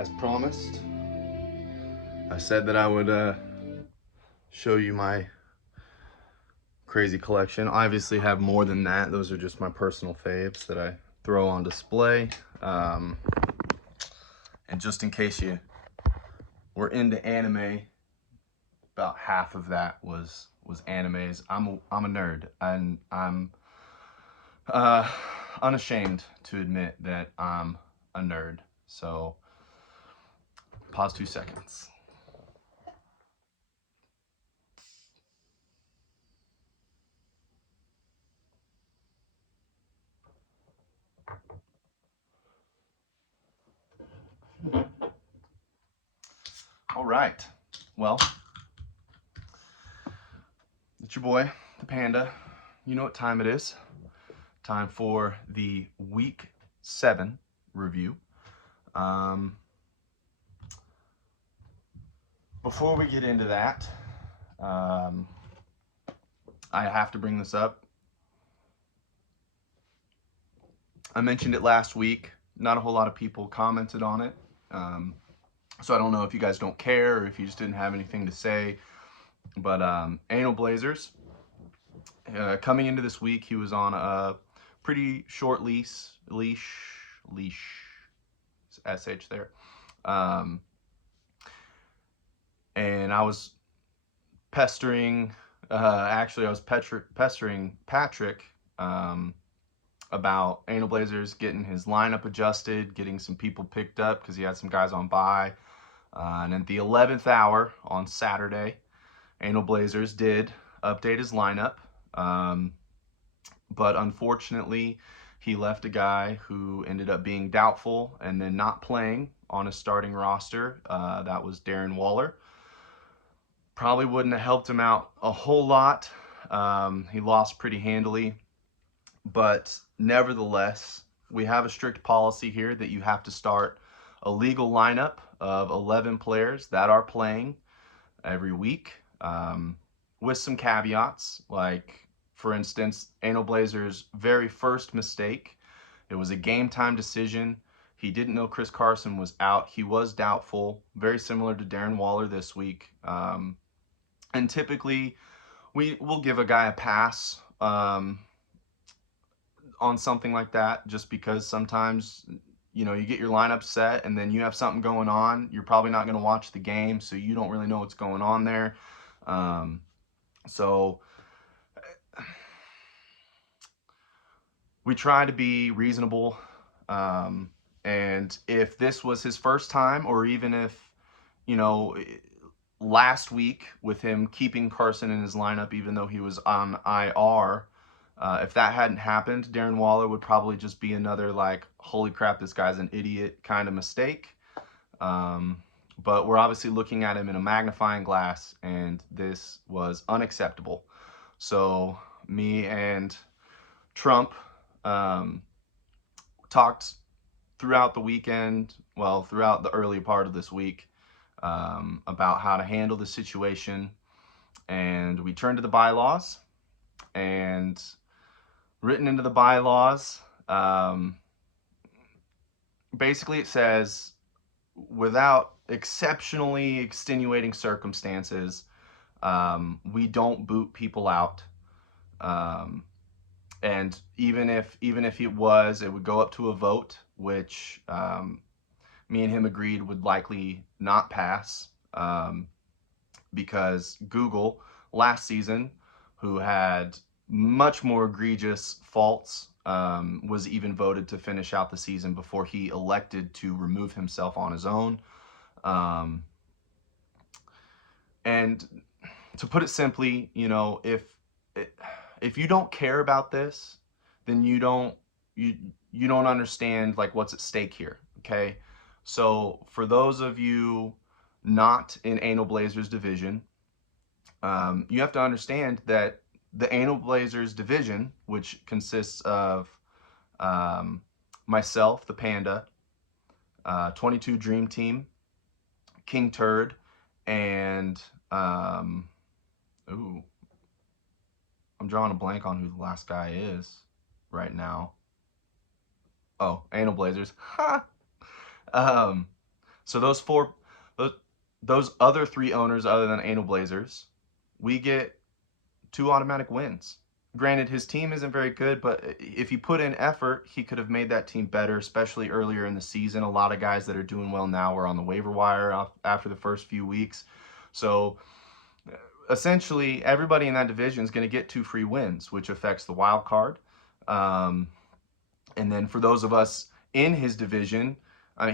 as promised, I said that I would show you my crazy collection. I obviously have more than that. Those are just my personal faves that I throw on display. And just in case you were into anime, about half of that was animes. I'm a nerd, and I'm unashamed to admit that I'm a nerd. So pause 2 seconds. All right. Well, it's your boy, the Panda. You know what time it is. Time for the Week 7 review. Before we get into that, I have to bring this up. I mentioned it last week. Not a whole lot of people commented on it. So I don't know if you guys don't care or if you just didn't have anything to say. But Anal Blazers, coming into this week, he was on a pretty short leash, SH there. And I was pestering, actually I was pestering Patrick about Anal Blazers getting his lineup adjusted, getting some people picked up because he had some guys on bye. And at the 11th hour on Saturday, Anal Blazers did update his lineup. But unfortunately, he left a guy who ended up being doubtful and then not playing on his starting roster. That was Darren Waller. Probably wouldn't have helped him out a whole lot. He lost pretty handily. But nevertheless, we have a strict policy here that you have to start a legal lineup of 11 players that are playing every week, with some caveats. Like, for instance, Anal Blazer's very first mistake, it was a game time decision. He didn't know Chris Carson was out. He was doubtful, very similar to Darren Waller this week. And typically, we'll give a guy a pass on something like that, just because sometimes, you know, you get your lineup set and then you have something going on. You're probably not going to watch the game, so you don't really know what's going on there. So we try to be reasonable. And if this was his first time, or even if, you know, last week with him keeping Carson in his lineup, even though he was on IR, if that hadn't happened, Darren Waller would probably just be another, like, holy crap, this guy's an idiot kind of mistake. But we're obviously looking at him in a magnifying glass, and this was unacceptable. So me and Trump talked throughout the weekend, well, throughout the early part of this week, about how to handle the situation. And we turned to the bylaws, and written into the bylaws, basically it says, without exceptionally extenuating circumstances, we don't boot people out. And even if it would go up to a vote, which me and him agreed would likely not pass, because Google last season, who had much more egregious faults, was even voted to finish out the season before he elected to remove himself on his own. And to put it simply, you know, if you don't care about this, then you don't understand, like, what's at stake here. Okay, so for those of you not in Anal Blazers division, you have to understand that the Anal Blazers division, which consists of myself, the Panda, 22 Dream Team, King Turd, and ooh, I'm drawing a blank on who the last guy is right now. Oh, Anal Blazers. So those, those other three owners, other than Anal Blazers, we get two automatic wins. Granted, his team isn't very good, but if he put in effort, he could have made that team better, especially earlier in the season. A lot of guys that are doing well now are on the waiver wire after the first few weeks. So essentially, everybody in that division is going to get two free wins, which affects the wild card. Um, and then for those of us in his division,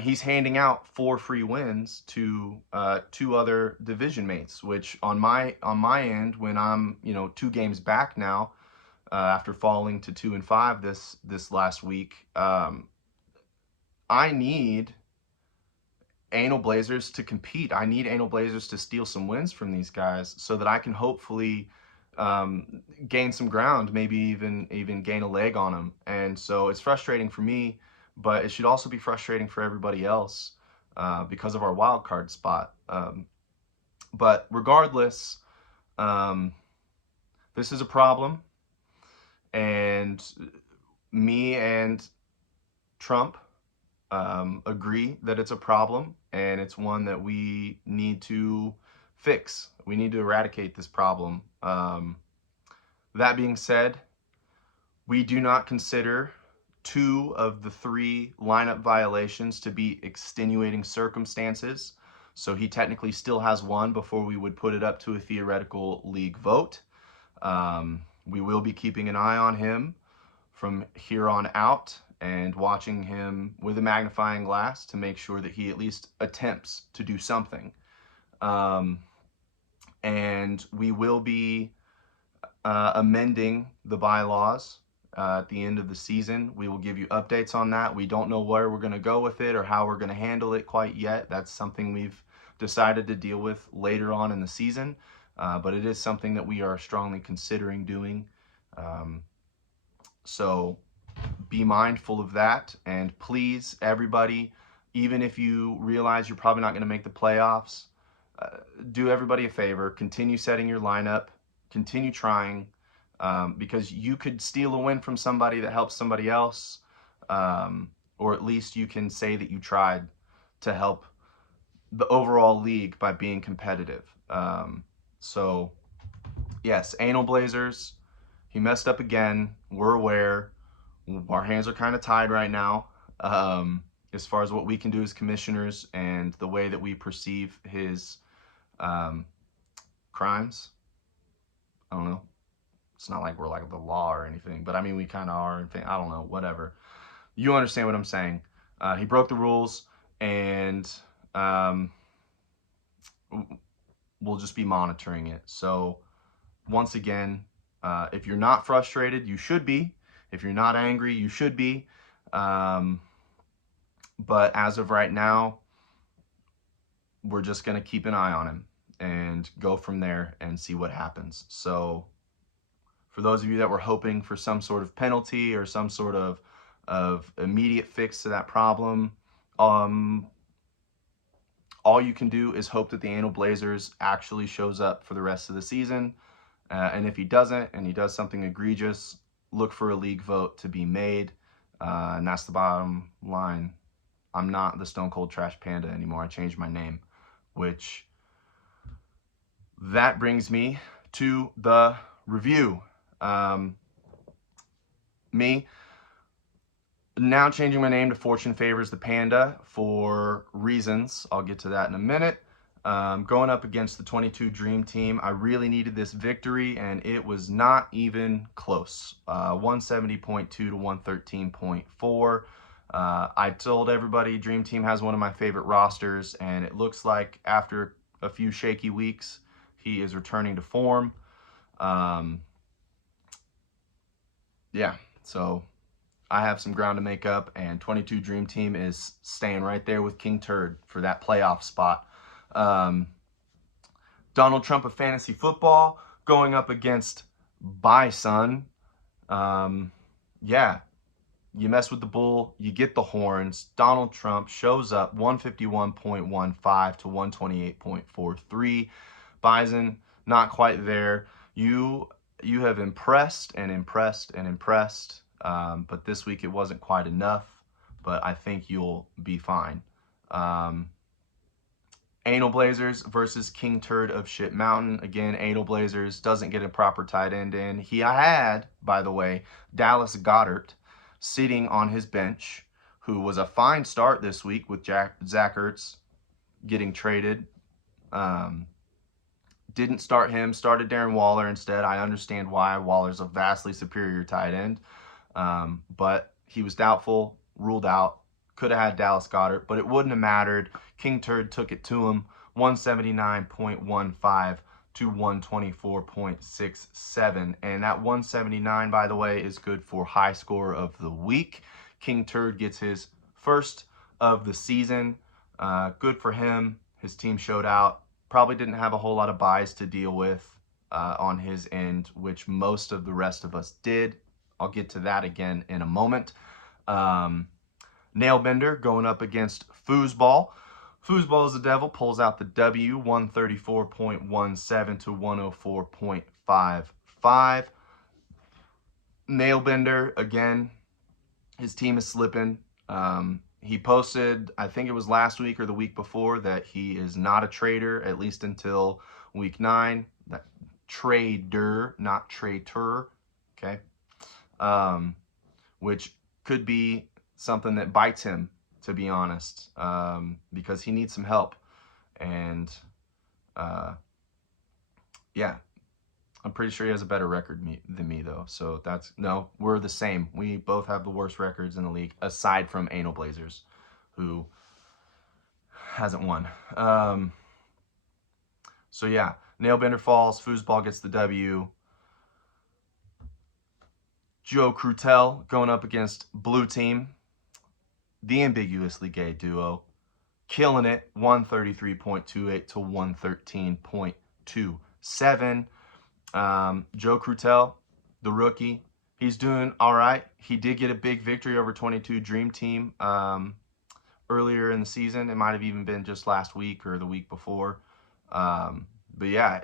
he's handing out four free wins to two other division mates. Which on my end, when I'm two games back now, after falling to 2-5 this last week, I need Anal Blazers to compete. I need Anal Blazers to steal some wins from these guys so that I can hopefully gain some ground, maybe even gain a leg on them. And so it's frustrating for me, but it should also be frustrating for everybody else because of our wild card spot. But regardless, um, this is a problem, and me and Trump agree that it's a problem, and it's one that we need to fix. We need to eradicate this problem. That being said, we do not consider two of the three lineup violations to be extenuating circumstances. So he technically still has one before we would put it up to a theoretical league vote. We will be keeping an eye on him from here on out and watching him with a magnifying glass to make sure that he at least attempts to do something. And we will be amending the bylaws at the end of the season. We will give you updates on that. We don't know where we're going to go with it or how we're going to handle it quite yet. That's something we've decided to deal with later on in the season, but it is something that we are strongly considering doing. So be mindful of that, and please, everybody, even if you realize you're probably not going to make the playoffs, do everybody a favor. Continue setting your lineup. Continue trying, because you could steal a win from somebody that helps somebody else, or at least you can say that you tried to help the overall league by being competitive. So, yes, Anal Blazers, he messed up again. We're aware. Our hands are kind of tied right now, as far as what we can do as commissioners and the way that we perceive his crimes. I don't know. It's not like we're like the law or anything, but I mean, we kind of are. I don't know, whatever. You understand what I'm saying. He broke the rules, and we'll just be monitoring it. So once again, if you're not frustrated, you should be. If you're not angry, you should be. But as of right now, we're just going to keep an eye on him and go from there and see what happens. So for those of you that were hoping for some sort of penalty or some sort of immediate fix to that problem, all you can do is hope that the Anal Blazers actually shows up for the rest of the season. And if he doesn't, and he does something egregious, look for a league vote to be made. And that's the bottom line. I'm not the Stone Cold Trash Panda anymore. I changed my name, which that brings me to the review. Me now changing my name to Fortune Favors the Panda for reasons. I'll get to that in a minute. Going up against the 22 Dream Team, I really needed this victory, and it was not even close. 170.2 to 113.4. I told everybody Dream Team has one of my favorite rosters, and it looks like after a few shaky weeks, he is returning to form. Yeah, so I have some ground to make up, and 22 Dream Team is staying right there with King Turd for that playoff spot. Donald Trump of fantasy football going up against Bison. Yeah, you mess with the bull, you get the horns. Donald Trump shows up 151.15 to 128.43. Bison, not quite there. You have impressed and impressed and impressed, but this week it wasn't quite enough, but I think you'll be fine. Anal Blazers versus King Turd of Shit Mountain. Again, Anal Blazers doesn't get a proper tight end in. He had, by the way, Dallas Goedert sitting on his bench, who was a fine start this week with Zach Ertz getting traded. Didn't start him, started Darren Waller instead. I understand why. Waller's a vastly superior tight end. But he was doubtful, ruled out. Could have had Dallas Goedert, but it wouldn't have mattered. King Turd took it to him, 179.15 to 124.67. And that 179, by the way, is good for high score of the week. King Turd gets his first of the season. Good for him. His team showed out. Probably didn't have a whole lot of buys to deal with on his end, which most of the rest of us did. I'll get to that again in a moment. Nailbender going up against Foosball. Foosball is the devil, pulls out the W, 134.17 to 104.55. Nailbender, again, his team is slipping. He posted, I think it was last week or the week before, that he is not a trader, at least until week 9. That trader, not traitor, okay? Which could be something that bites him, to be honest, because he needs some help. And yeah, I'm pretty sure he has a better record than me, though. So no, we're the same. We both have the worst records in the league, aside from Anal Blazers, who hasn't won. So yeah, Nailbender falls. Foosball gets the W. Joe Crutel going up against Blue Team, the ambiguously gay duo, killing it, 133.28 to 113.27. Joe Crutel, the rookie, he's doing all right. He did get a big victory over 22 Dream Team earlier in the season. It might have even been just last week or the week before. But yeah,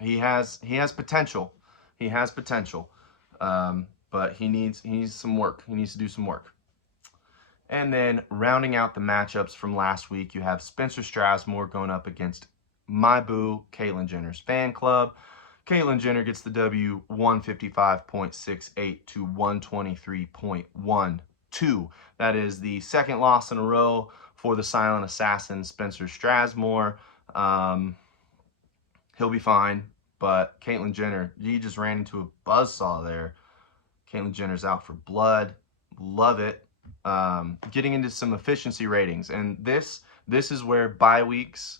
he has potential. He has potential. But he needs some work. He needs to do some work. And then rounding out the matchups from last week, you have Spencer Strasmore going up against my boo, Caitlyn Jenner's fan club. Caitlyn Jenner gets the W, 155.68 to 123.12. That is the second loss in a row for the silent assassin, Spencer Strasmore. He'll be fine, but Caitlyn Jenner, you just ran into a buzzsaw there. Caitlyn Jenner's out for blood. Love it. Getting into some efficiency ratings, and this is where bye weeks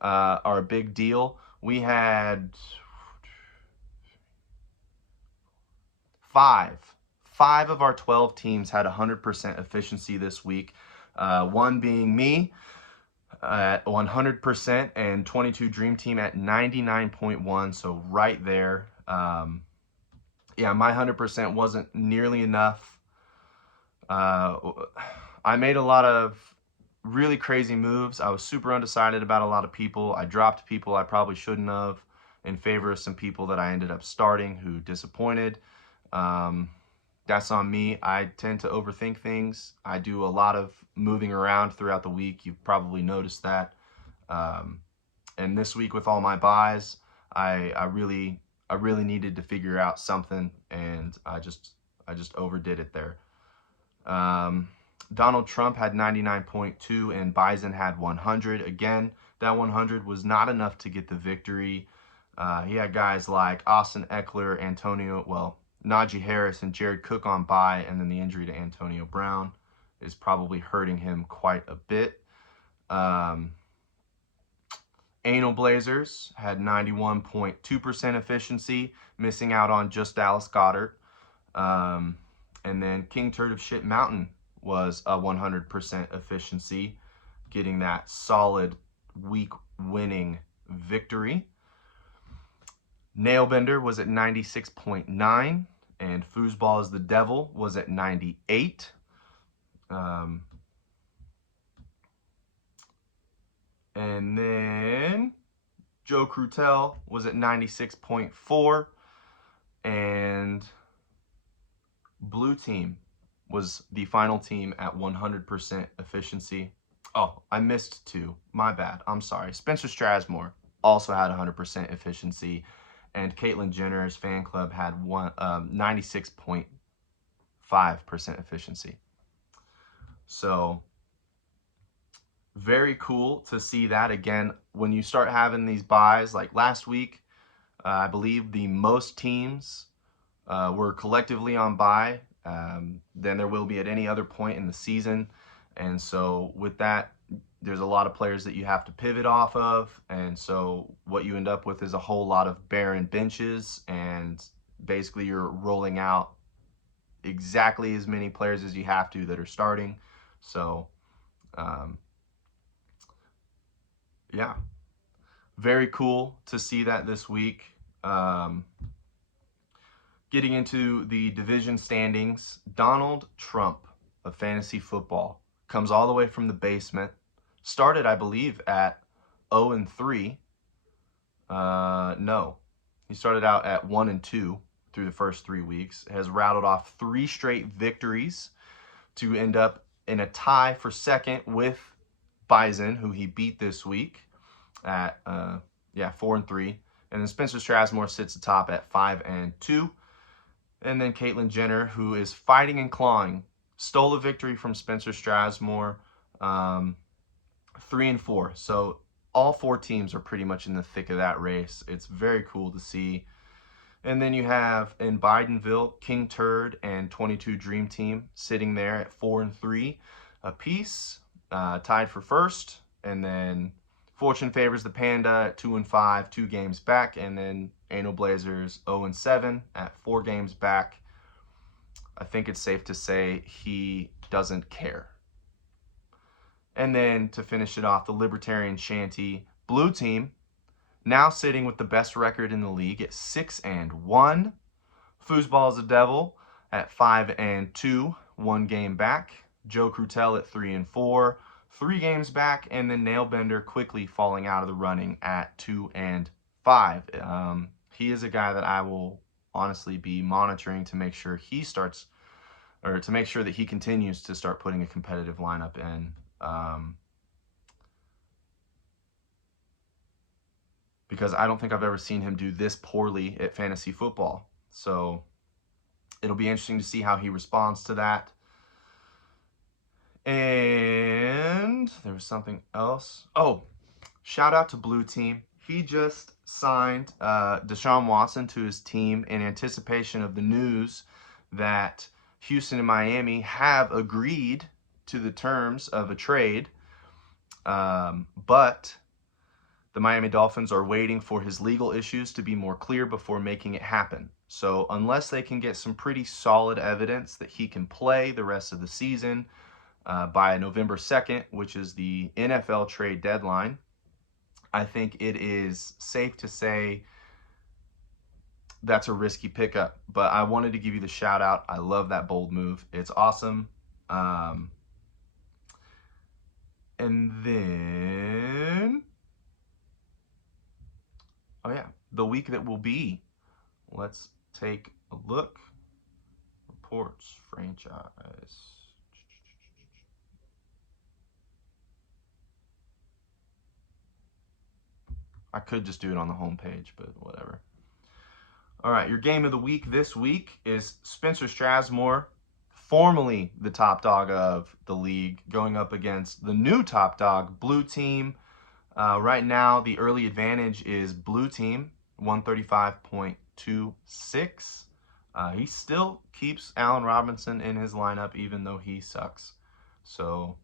are a big deal. We had five of our 12 teams had 100% efficiency this week. One being me at 100% and 22 Dream Team at 99.1, so right there. Yeah, my 100% wasn't nearly enough. I made a lot of really crazy moves. I was super undecided about a lot of people. I dropped people I probably shouldn't have in favor of some people that I ended up starting who disappointed. That's on me. I tend to overthink things. I do a lot of moving around throughout the week. You've probably noticed that. And this week with all my buys, I really needed to figure out something, and I just overdid it there. Donald Trump had 99.2 and Bison had 100. Again, that 100 was not enough to get the victory. He had guys like Austin Eckler, Najee Harris, and Jared Cook on bye, and then the injury to Antonio Brown is probably hurting him quite a bit. Anal Blazers had 91.2% efficiency, missing out on just Dallas Goedert. And then King Turd of Shit Mountain was a 100% efficiency, getting that solid week-winning victory. Nailbender was at 96.9, and Foosball is the Devil was at 98. And then Joe Crutel was at 96.4, and Blue Team was the final team at 100% efficiency. Oh, I missed two. My bad. I'm sorry. Spencer Strasmore also had 100% efficiency, and Caitlyn Jenner's fan club had 96.5% efficiency. So very cool to see that again. When you start having these buys, like last week, I believe the most teams were collectively on bye than there will be at any other point in the season. And so with that, there's a lot of players that you have to pivot off of. And so what you end up with is a whole lot of barren benches, and basically you're rolling out exactly as many players as you have to that are starting. So um, yeah, very cool to see that this week. Um, Getting into the division standings, Donald Trump of fantasy football comes all the way from the basement. Started, I believe, at 0-3. No, he started out at 1-2 through the first 3 weeks. Has rattled off 3 straight victories to end up in a tie for second with Bison, who he beat this week at 4-3. And then Spencer Strasmore sits atop at 5-2. And then Caitlyn Jenner, who is fighting and clawing, stole a victory from Spencer Strasmore, 3-4. So all 4 teams are pretty much in the thick of that race. It's very cool to see. And then you have in Bidenville, King Turd and 22 Dream Team sitting there at 4-3 apiece, tied for first. And then Fortune favors the Panda at 2-5, 2 games back, and then Anal Blazers 0-7 at 4 games back. I think it's safe to say he doesn't care. And then to finish it off, the Libertarian Shanty Blue Team, now sitting with the best record in the league at 6-1. Foosball's the Devil at 5-2, 1 game back. Joe Crutel at 3-4, 3 games back, and then Nailbender quickly falling out of the running at 2-5. He is a guy that I will honestly be monitoring to make sure he starts, or to make sure that he continues to start putting a competitive lineup in. Because I don't think I've ever seen him do this poorly at fantasy football. So it'll be interesting to see how he responds to that. And there was something else. Oh, shout out to Blue Team. He just signed Deshaun Watson to his team in anticipation of the news that Houston and Miami have agreed to the terms of a trade. But the Miami Dolphins are waiting for his legal issues to be more clear before making it happen. So unless they can get some pretty solid evidence that he can play the rest of the season by November 2nd, which is the NFL trade deadline, I think it is safe to say that's a risky pickup. But I wanted to give you the shout out. I love that bold move. It's awesome. And then, oh yeah, the week that will be. Let's take a look. Reports, franchise. I could just do it on the home page, but whatever. All right, your game of the week this week is Spencer Strasmore, formerly the top dog of the league, going up against the new top dog, Blue Team. Right now, the early advantage is Blue Team, 135.26. He still keeps Allen Robinson in his lineup, even though he sucks. So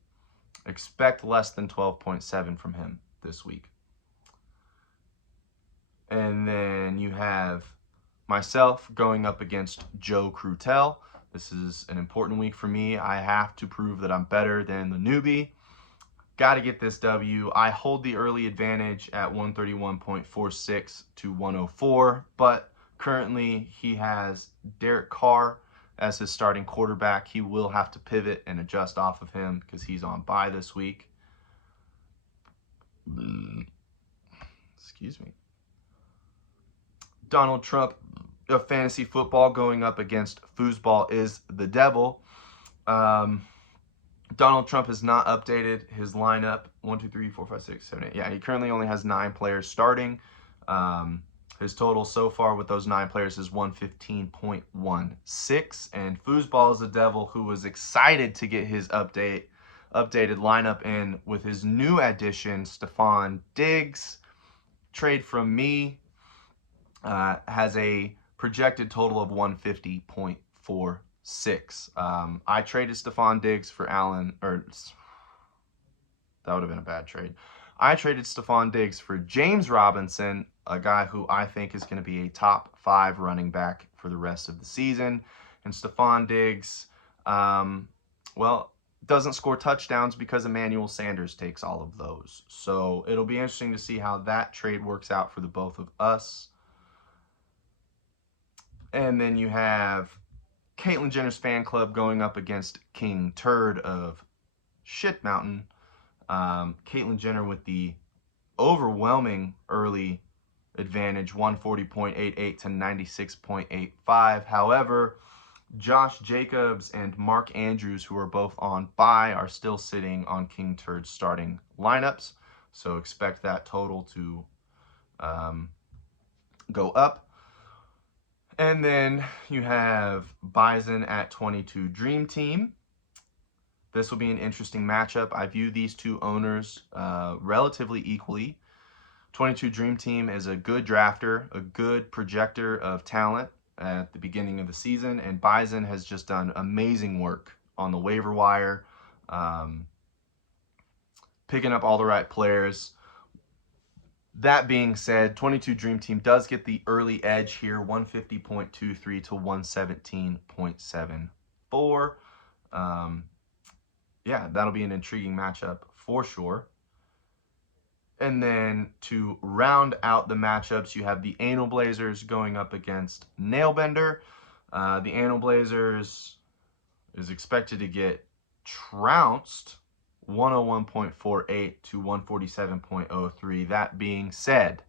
expect less than 12.7 from him this week. And then you have myself going up against Joe Crutel. This is an important week for me. I have to prove that I'm better than the newbie. Got to get this W. I hold the early advantage at 131.46 to 104, but currently he has Derek Carr as his starting quarterback. He will have to pivot and adjust off of him because he's on bye this week. Excuse me. Donald Trump of fantasy football going up against Foosball is the Devil. Donald Trump has not updated his lineup. 1, 2, 3, 4, 5, 6, 7, 8. Yeah, he currently only has 9 players starting. Um, his total so far with those 9 players is 115.16. And Foosball is the devil who was excited to get his updated lineup in with his new addition, Stephon Diggs. Trade from me has a projected total of 150.46. I traded Stephon Diggs for Allen, or that would have been a bad trade. I traded Stephon Diggs for James Robinson, a guy who I think is going to be a top 5 running back for the rest of the season. And Stephon Diggs, well, doesn't score touchdowns because Emmanuel Sanders takes all of those. So it'll be interesting to see how that trade works out for the both of us. And then you have Caitlyn Jenner's fan club going up against King Turd of Shit Mountain. Caitlyn Jenner with the overwhelming early advantage, 140.88 to 96.85. However, Josh Jacobs and Mark Andrews, who are both on bye, are still sitting on King Turd's starting lineups. So expect that total to go up. And then you have Bison at 22 Dream Team. This will be an interesting matchup. I view these two owners relatively equally. 22 Dream Team is a good drafter, a good projector of talent at the beginning of the season, and Bison has just done amazing work on the waiver wire, picking up all the right players. That being said, 22 Dream Team does get the early edge here, 150.23 to 117.74. Yeah, that'll be an intriguing matchup for sure. And then to round out the matchups, you have the Anal Blazers going up against Nailbender. The Anal Blazers is expected to get trounced 101.48 to 147.03. That being said,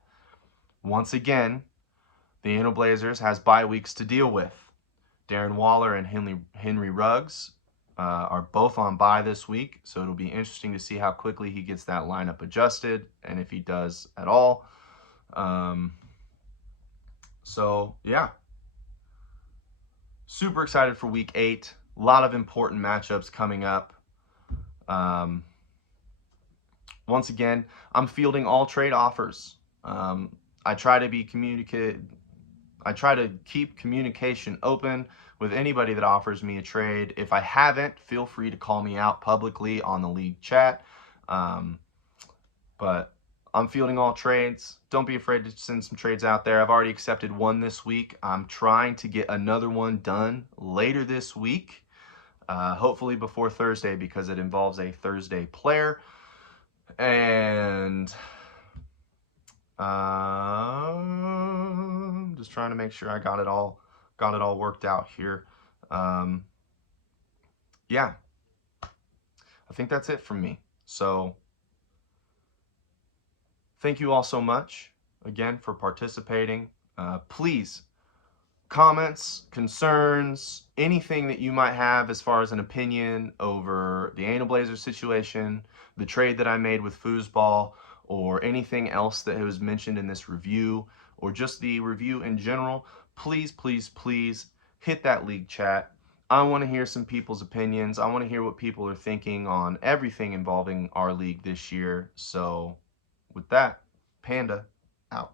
once again, the Anal Blazers has bye weeks to deal with. Darren Waller and Henry Ruggs are both on bye this week, so it'll be interesting to see how quickly he gets that lineup adjusted, and if he does at all. So, yeah. Super excited for Week 8. A lot of important matchups coming up. Once again, I'm fielding all trade offers. I try to keep communication open with anybody that offers me a trade. If I haven't, feel free to call me out publicly on the league chat. But I'm fielding all trades. Don't be afraid to send some trades out there. I've already accepted one this week. I'm trying to get another one done later this week, hopefully before Thursday, because it involves a Thursday player. And just trying to make sure I got it all worked out here. Yeah, I think that's it from me. So thank you all so much again for participating. Please, comments, concerns, anything that you might have as far as an opinion over the Anal Blazer situation, the trade that I made with Foosball, or anything else that was mentioned in this review, or just the review in general, please, please, please hit that league chat. I want to hear some people's opinions. I want to hear what people are thinking on everything involving our league this year. So with that, Panda out.